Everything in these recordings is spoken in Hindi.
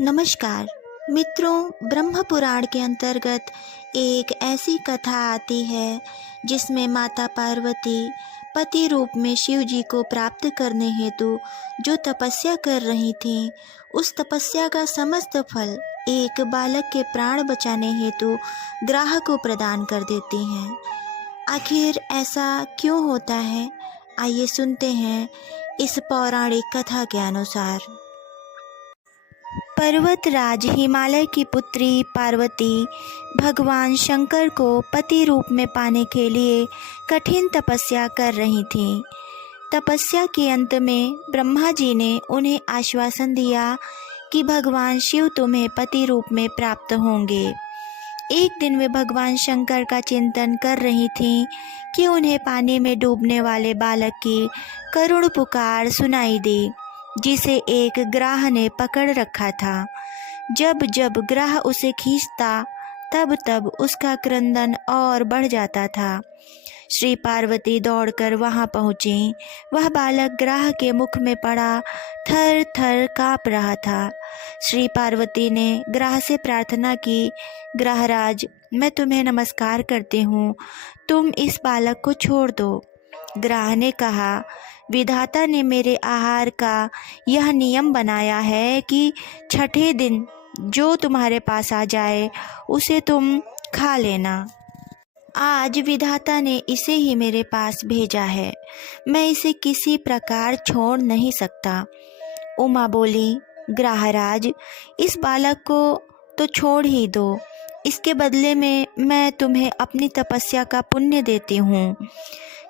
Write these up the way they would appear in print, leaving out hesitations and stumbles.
नमस्कार मित्रों, ब्रह्म पुराण के अंतर्गत एक ऐसी कथा आती है जिसमें माता पार्वती पति रूप में शिव जी को प्राप्त करने हेतु जो तपस्या कर रही थीं, उस तपस्या का समस्त फल एक बालक के प्राण बचाने हेतु ग्राह को प्रदान कर देती हैं। आखिर ऐसा क्यों होता है? आइए सुनते हैं इस पौराणिक कथा के अनुसार। पर्वतराज हिमालय की पुत्री पार्वती भगवान शंकर को पति रूप में पाने के लिए कठिन तपस्या कर रही थीं। तपस्या के अंत में ब्रह्मा जी ने उन्हें आश्वासन दिया कि भगवान शिव तुम्हें पति रूप में प्राप्त होंगे। एक दिन वे भगवान शंकर का चिंतन कर रही थीं कि उन्हें पानी में डूबने वाले बालक की करुण पुकार सुनाई दी, जिसे एक ग्राह ने पकड़ रखा था। जब जब ग्राह उसे खींचता तब तब उसका क्रंदन और बढ़ जाता था। श्री पार्वती दौड़कर वहां पहुंची। वह बालक ग्राह के मुख में पड़ा थर थर काँप रहा था। श्री पार्वती ने ग्राह से प्रार्थना की, ग्राहराज, मैं तुम्हें नमस्कार करती हूँ, तुम इस बालक को छोड़ दो। ग्राह ने कहा, विधाता ने मेरे आहार का यह नियम बनाया है कि छठे दिन जो तुम्हारे पास आ जाए उसे तुम खा लेना। आज विधाता ने इसे ही मेरे पास भेजा है, मैं इसे किसी प्रकार छोड़ नहीं सकता। उमा बोली, ग्राहराज, इस बालक को तो छोड़ ही दो, इसके बदले में मैं तुम्हें अपनी तपस्या का पुण्य देती हूँ।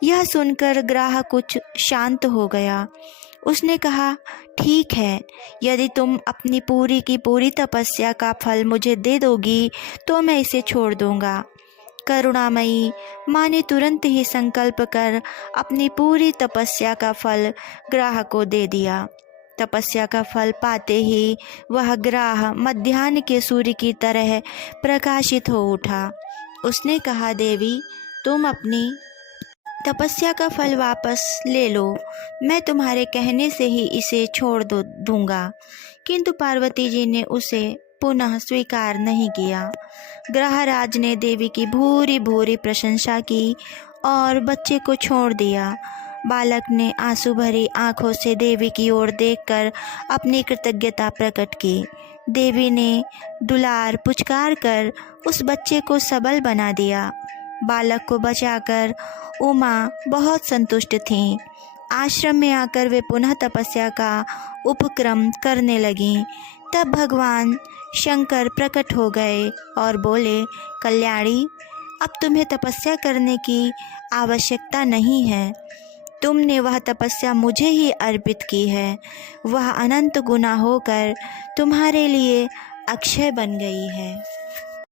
यह सुनकर ग्राह कुछ शांत हो गया। उसने कहा, ठीक है, यदि तुम अपनी पूरी की पूरी तपस्या का फल मुझे दे दोगी तो मैं इसे छोड़ दूंगा। करुणामयी माँ ने तुरंत ही संकल्प कर अपनी पूरी तपस्या का फल ग्राह को दे दिया। तपस्या का फल पाते ही वह ग्राह मध्याह्न के सूर्य की तरह प्रकाशित हो उठा। उसने कहा, देवी, तुम अपनी तपस्या का फल वापस ले लो, मैं तुम्हारे कहने से ही इसे छोड़ दूंगा। किंतु पार्वती जी ने उसे पुनः स्वीकार नहीं किया। ग्रहराज ने देवी की भूरी भूरी प्रशंसा की और बच्चे को छोड़ दिया। बालक ने आंसू भरी आंखों से देवी की ओर देखकर अपनी कृतज्ञता प्रकट की। देवी ने दुलार पुचकार कर उस बच्चे को सबल बना दिया। बालक को बचाकर उमा बहुत संतुष्ट थीं। आश्रम में आकर वे पुनः तपस्या का उपक्रम करने लगीं। तब भगवान शंकर प्रकट हो गए और बोले, कल्याणी, अब तुम्हें तपस्या करने की आवश्यकता नहीं है, तुमने वह तपस्या मुझे ही अर्पित की है, वह अनंत गुना होकर तुम्हारे लिए अक्षय बन गई है।